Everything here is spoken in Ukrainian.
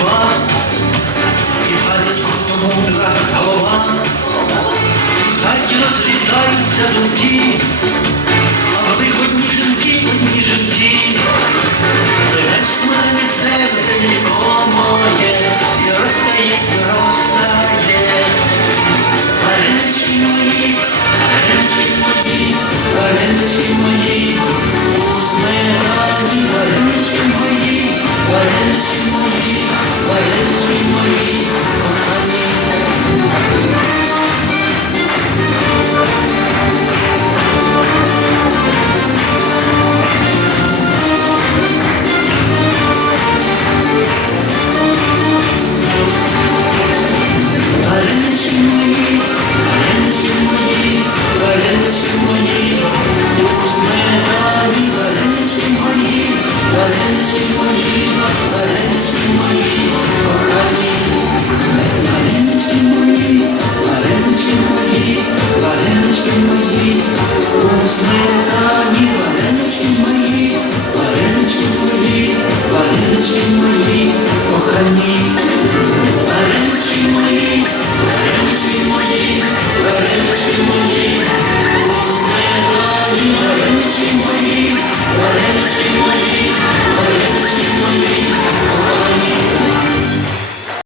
жива, і зайдять круто мудра голова, знайте, розлітаються думки, а в них одні жінки, одні жінки, Тебе мене серце нікому моє, я розстає. Варенички мої, усміхані, варенички мои.